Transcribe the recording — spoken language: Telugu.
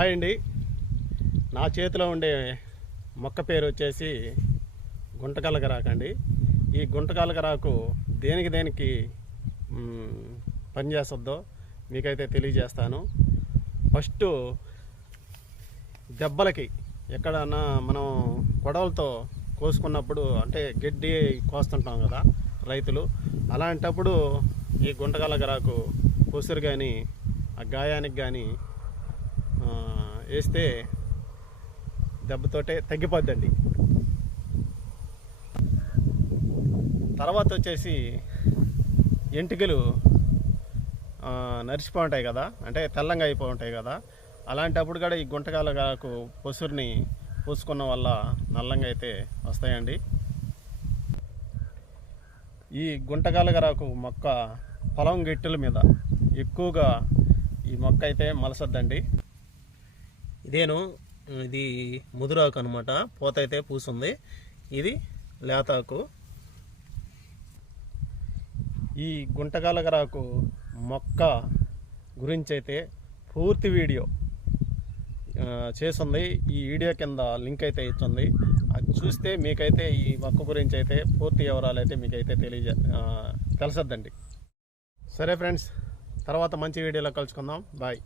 హాయ్ అండి. నా చేతిలో ఉండే మొక్క పేరు వచ్చేసి గుంటకలగరాకండి. ఈ గుంటకలగరాకు దేనికి పనిచేస్తుందో మీకైతే తెలియజేస్తాను. ఫస్ట్ దెబ్బలకి ఎక్కడన్నా మనం కొడవలతో కోసుకున్నప్పుడు అంటే గడ్డి కోస్తుంటాం కదా రైతులు, అలాంటప్పుడు ఈ గుంటకలగరాకు కొసురు కానీ ఆ గాయానికి కానీ వేస్తే దెబ్బతోటే తగ్గిపోద్దండి. తర్వాత వచ్చేసి ఎంటికలు నరిచిపో ఉంటాయి కదా, అంటే తెల్లంగా అయిపో ఉంటాయి కదా, అలాంటప్పుడు కూడా ఈ గుంటకలగరాకు పొసురుని పూసుకున్న వల్ల నల్లంగా అయితే వస్తాయండి. ఈ గుంటకలగరాకు మొక్క పొలం గెట్టుల మీద ఎక్కువగా ఈ మొక్క అయితే మలసద్దండి. ఇది ముదురాకు అనమాట, పూత అయితే పూసుంది. ఇది లేతాకు. ఈ గుంటకలగరాకు మొక్క గురించి అయితే పూర్తి వీడియో చేస్తుంది. ఈ వీడియో కింద లింక్ అయితే ఇస్తుంది. అది చూస్తే మీకైతే ఈ మొక్క గురించి అయితే పూర్తి వివరాలు అయితే మీకైతే తెలుసద్దండి. సరే ఫ్రెండ్స్, తర్వాత మంచి వీడియోలో కలుసుకుందాం. బాయ్.